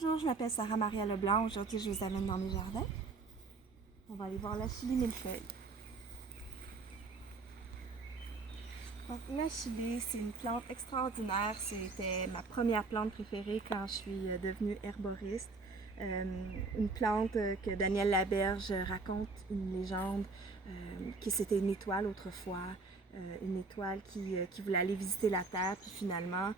Bonjour, je m'appelle Sarah Maria Leblanc. Aujourd'hui, je vous amène dans mes jardins. On va aller voir l'achillée millefeuille. Donc, l'achillée, c'est une plante extraordinaire. C'était ma première plante préférée quand je suis devenue herboriste. Une plante que Daniel Laberge raconte une légende que c'était une étoile autrefois. Une étoile qui voulait aller visiter la Terre, puis finalement,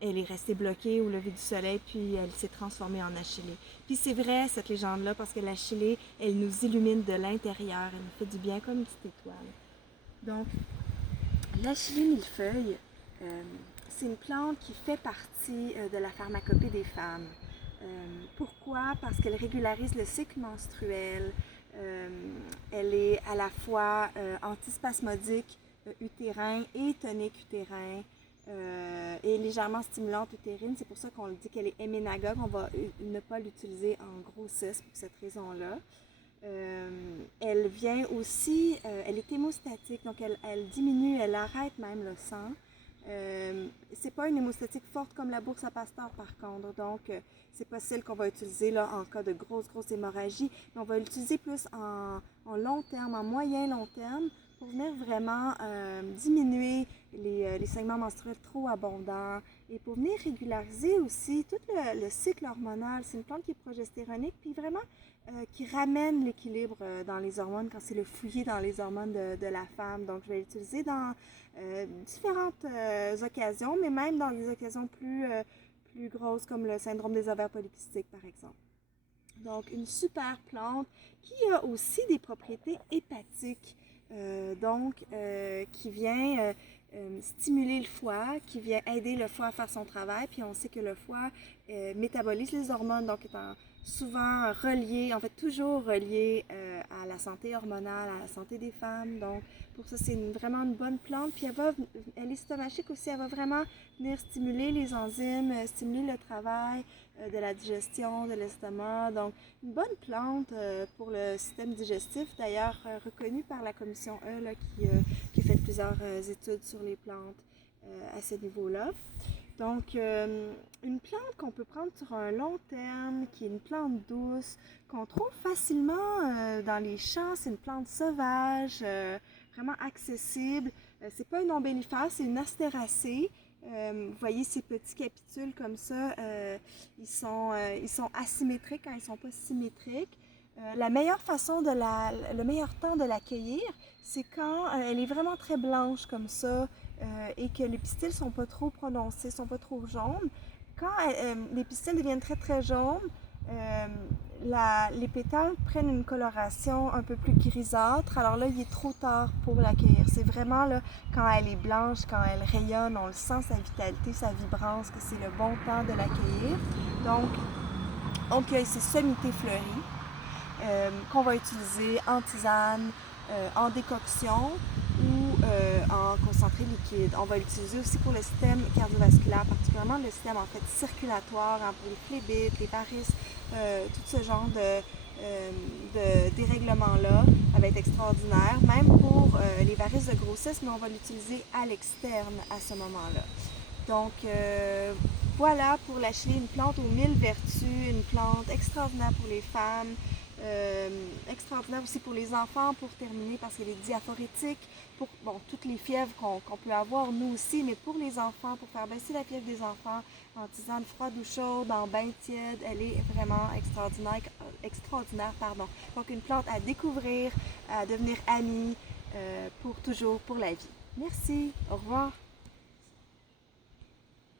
elle est restée bloquée au lever du soleil, puis elle s'est transformée en achillée. Puis c'est vrai, cette légende-là, parce que l'achillée, elle nous illumine de l'intérieur, elle nous fait du bien comme une petite étoile. Donc, l'achillée millefeuille, c'est une plante qui fait partie de la pharmacopée des femmes. Pourquoi? Parce qu'elle régularise le cycle menstruel. Elle est à la fois antispasmodique utérin et tonique utérin et légèrement stimulante utérine. C'est pour ça qu'on dit qu'elle est héménagogue. On va ne pas l'utiliser en grossesse pour cette raison-là. Elle vient aussi, elle est hémostatique, donc elle diminue, elle arrête même le sang. C'est pas une hémostatique forte comme la bourse à Pasteur par contre, donc c'est pas celle qu'on va utiliser là en cas de grosse hémorragie, mais on va l'utiliser plus en long terme, en moyen long terme, pour venir vraiment diminuer les saignements menstruels trop abondants et pour venir régulariser aussi tout le cycle hormonal. C'est une plante qui est progestéronique, puis vraiment qui ramène l'équilibre dans les hormones quand c'est le fouillis dans les hormones de la femme. Donc, je vais l'utiliser dans différentes occasions, mais même dans des occasions plus grosses comme le syndrome des ovaires polykystiques, par exemple. Donc, une super plante qui a aussi des propriétés hépatiques, qui vient stimuler le foie, qui vient aider le foie à faire son travail. Puis on sait que le foie métabolise les hormones, donc étant souvent relié, en fait toujours relié à la santé hormonale, à la santé des femmes. Donc pour ça, c'est vraiment une bonne plante. Puis elle est stomachique aussi, elle va vraiment venir stimuler les enzymes, stimuler le travail de la digestion, de l'estomac. Donc une bonne plante pour le système digestif, d'ailleurs reconnue par la commission E là, qui a fait plusieurs études sur les plantes à ce niveau-là. Donc, une plante qu'on peut prendre sur un long terme, qui est une plante douce, qu'on trouve facilement dans les champs. C'est une plante sauvage, vraiment accessible. C'est pas une ombellifère, c'est une astéracée. Vous voyez ces petits capitules comme ça, ils sont asymétriques quand ils ne sont pas symétriques. Le meilleur temps de l'accueillir, c'est quand elle est vraiment très blanche comme ça et que les pistils ne sont pas trop prononcés, ne sont pas trop jaunes. Quand les pistils deviennent très jaunes, les pétales prennent une coloration un peu plus grisâtre. Alors là, il est trop tard pour l'accueillir. C'est vraiment là, quand elle est blanche, quand elle rayonne, on le sent, sa vitalité, sa vibrance, que c'est le bon temps de l'accueillir. Donc, on cueille ces sommités fleuries qu'on va utiliser en tisane, en décoction ou en concentré liquide. On va l'utiliser aussi pour le système cardiovasculaire, particulièrement le système en fait circulatoire, hein, pour les phlébites, les varices, tout ce genre de dérèglement-là. Ça va être extraordinaire, même pour les varices de grossesse, mais on va l'utiliser à l'externe à ce moment-là. Donc, voilà pour l'achillée, une plante aux 1000 vertus, une plante extraordinaire pour les femmes, extraordinaire aussi pour les enfants, pour terminer, parce qu'elle est diaphorétique, pour toutes les fièvres qu'on peut avoir, nous aussi, mais pour les enfants, pour faire baisser la fièvre des enfants, en tisane froide ou chaude, en bain tiède, elle est vraiment extraordinaire. Donc, une plante à découvrir, à devenir amie, pour toujours, pour la vie. Merci, au revoir.